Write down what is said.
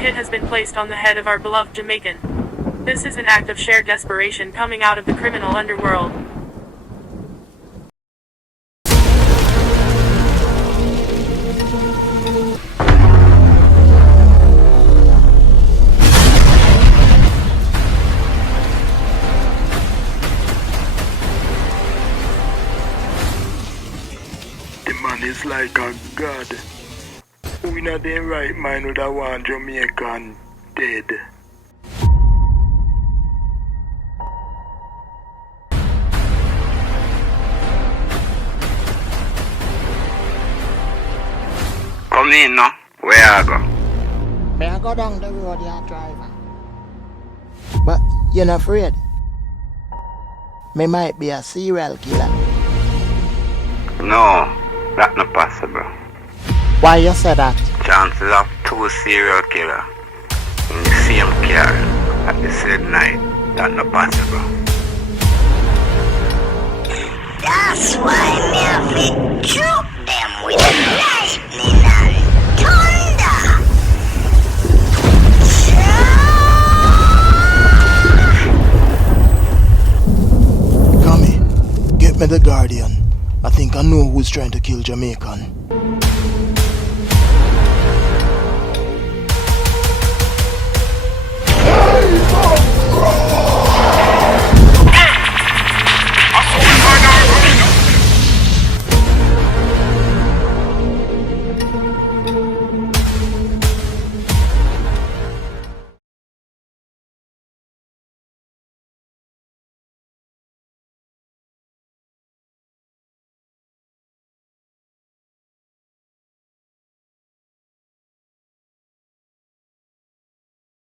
hit has been placed on the head of our beloved Jamaican. This is an act of shared desperation coming out of the criminal underworld. The man is like a god. Who in a damn right mind would have want Jamaican dead? Come in now. Where I go? May I go down the road, your driver? But you're not afraid? Me might be a serial killer. No, that's not possible. Why you say that? Chances of 2 serial killers in the same car at the same night, that's not possible. That's why me have to choke them with lightning and thunder. Come here, get me the Guardian. I think I know who's trying to kill Jamaican.